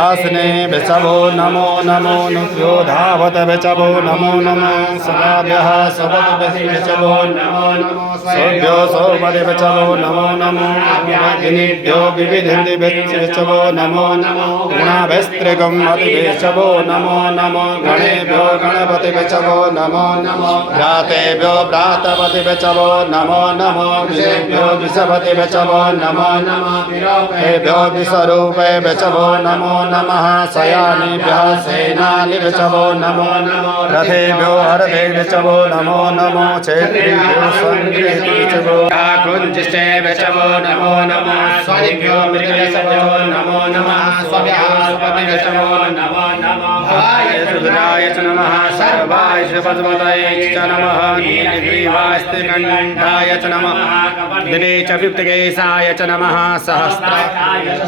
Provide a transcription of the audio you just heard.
आसने विचवो नमो नमो नुभ्यो धावत विचवो नमो नमो सदाभ्यः सवत विचवो नमो नमो सोभ्यो सोपदि विचवो नमो नमो अग्निभ्यो विविधन्ति विचवो नमो नमो गुणाभिस्त्रिगं अतिविचवो नमो नमो गणेभ्यो गणपति विचवो नमो नमो भ्रातेभ्यो भ्रातपति विचवो नमो नमो विषेभ्यो विषपति विचवो नमो नमो विरूपेभ्यो विषरूपे विचवो नमो नमः शयानिभ्यः सेनानि विचवो नमो नमो रथेभ्यो हरथे विचवो नमो नमो क्षेत्रेभ्यो सङ्गृहीति विचवो कुञ्जिष्टे विचवो नमो नमः स्वरिभ्यो मृगविचवो नमो नमः स्वव्यापति विचवो नमो नमः भाय सुभद्राय च नमः सर्वाय सुपद्मतये च नमः नीलग्रीवास्तिकण्ठाय च नमः दिने च विप्तकेशाय च नमः सहस्राय च